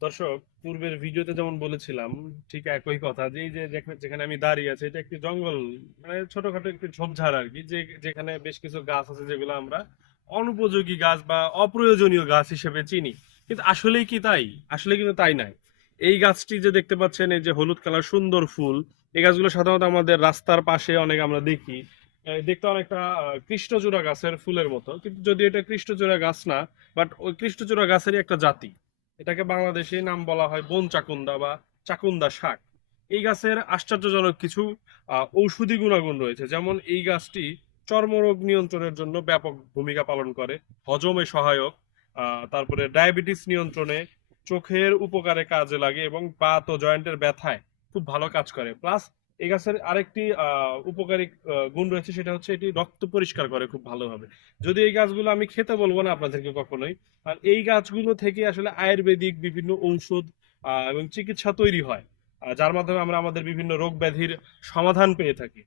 দর্শক, পূর্বের ভিডিওতে যেমন বলেছিলাম, ঠিক একই কথা যে যে যেখানে আমি দাঁড়িয়ে আছি, এটা একটি জঙ্গল মানে ছোটখাটো একটি ঝোপঝাড় আর কি, যে, যেখানে বেশ কিছু গাছ আছে যেগুলো আমরা অনুপযোগী গাছ বা অপ্রয়োজনীয় গাছ হিসেবে চিনি। কিন্তু আসলেই কি তাই? আসলে কিন্তু তাই নাই। এই গাছটি যে দেখতে পাচ্ছেন, এই যে হলুদ কালার সুন্দর ফুল, এই গাছগুলো সাধারণত আমাদের রাস্তার পাশে অনেক আমরা দেখি। দেখতে অনেকটা কৃষ্ণচূড়া গাছের ফুলের মতো। কিন্তু যদি এটা কৃষ্ণচূড়া গাছ না, বাট ওই কৃষ্ণচূড়া গাছেরই একটা জাতি। এটাকে বাংলাদেশে নাম বলা হয় বন চাকুন্দা বা চাকুন্দা শাক। এই গাছের আশ্চর্যজনক কিছু ঔষধি গুণাগুণ রয়েছে। যেমন এই গাছটি চর্মরোগ নিয়ন্ত্রণের জন্য ব্যাপক ভূমিকা পালন করে, হজমে সহায়ক তারপরে ডায়াবেটিস নিয়ন্ত্রণে, চোখের উপকারে কাজে লাগে এবং বাত ও জয়েন্টের ব্যথায় খুব ভালো কাজ করে। প্লাস এই গাছের আরেকটি উপকারী গুণ রয়েছে সেটা হচ্ছে এটি রক্ত পরিষ্কার করে খুব ভালোভাবে। যদি এই গাছগুলো আমি খেতে বলব না আপনাদেরকে কখনোই, আর এই গাছগুলো থেকে আসলে আয়ুর্বেদিক বিভিন্ন ঔষধ এবং চিকিৎসা তৈরি হয় যার মাধ্যমে আমরা আমাদের বিভিন্ন রোগ ব্যাধির সমাধান পেয়ে থাকি।